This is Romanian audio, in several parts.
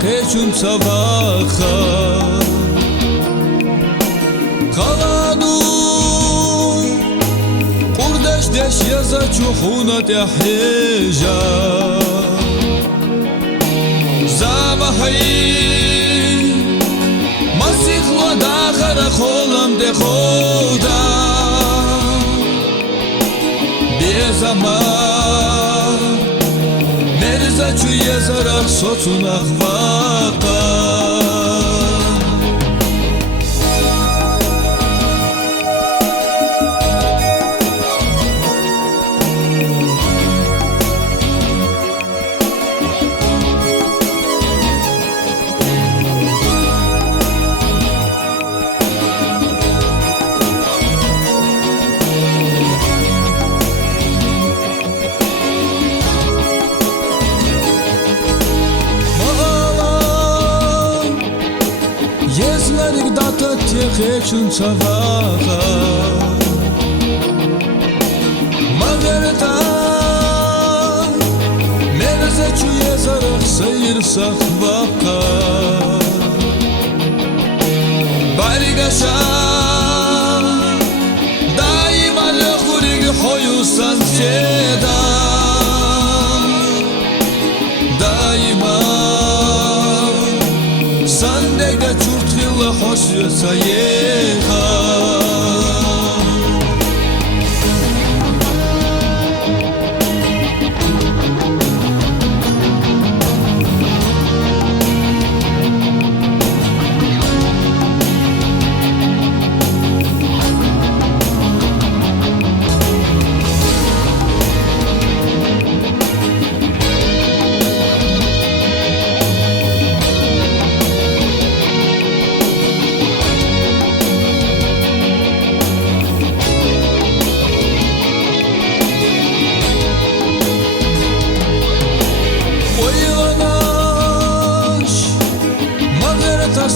Kechun sabaha Kalanu Kurdeş deş yaza çuhuna tehija Zamahay Masihlo dakhara kholam de khoda Bezama Merza çu yazarak sotunaq vaqa Yezmerik data tehechun savaha Magerta Merze çu yezarak sayırsak vaqa Barigaşa Daima lehurig hoyusan seda Daima Sandega çurtgilla hoş sayeha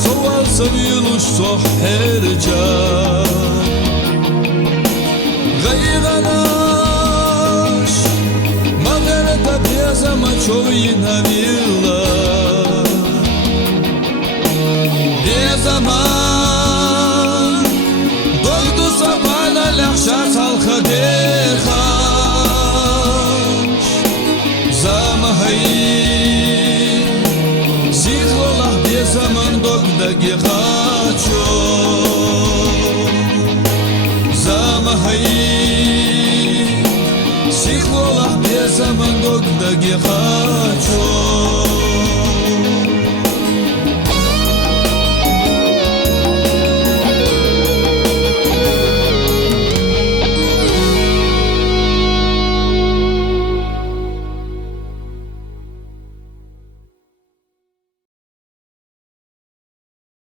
Soal saviluş soherca Gayranaş Magarata bezama çoyina villa Bezama Dogdu sabana lahşa salha derhaş Zamahay Zaman dogda gihacho Zamahay Sikholah be zaman dogda gihacho